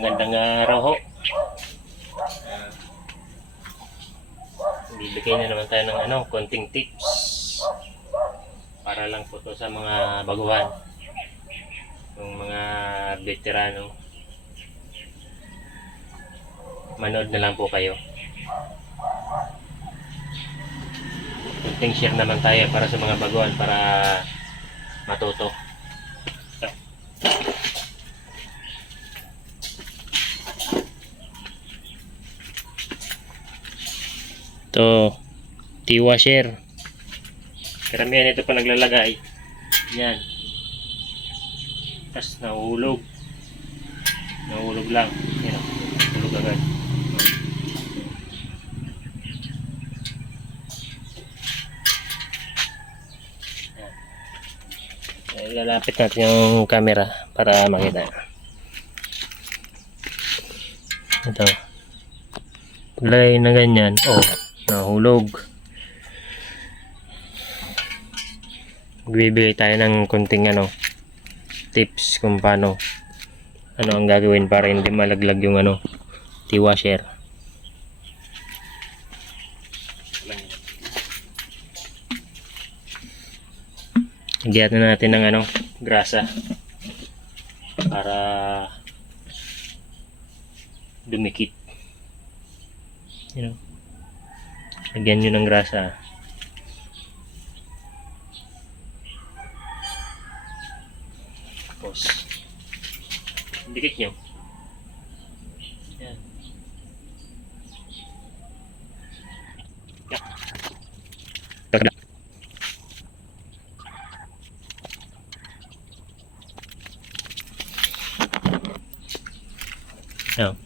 Magandang araw ho. Bibigay na naman tayo ng konting tips para lang po to sa mga baguhan, yung mga veterano. Manood na lang po kayo. Konting share naman tayo para sa mga baguhan, para matuto. Ito, T-washer. Karamihan ito pa naglalagay. Yan. Tapos nahulog. Nahulog lang. Yan o. Hulog agad. Yan. Ilalapit natin yung camera para makita. Ito. Paglagay na ganyan. Oh. Nahulog. Magbibigay tayo ng konting tips kung paano ang gagawin para hindi malaglag yung T-washer. Lagyan na natin ng grasa para dumikit. Lagyan nyo ng grasa. Tapos dikit nyo. Yan. Yan.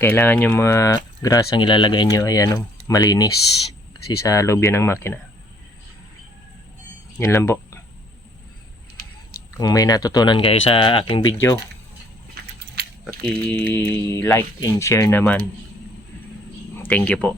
Kailangan yung mga grasang ilalagay nyo ay malinis, kasi sa loob yan ng makina. Yan lang po. Kung may natutunan kayo sa aking video, paki-like and share naman. Thank you po.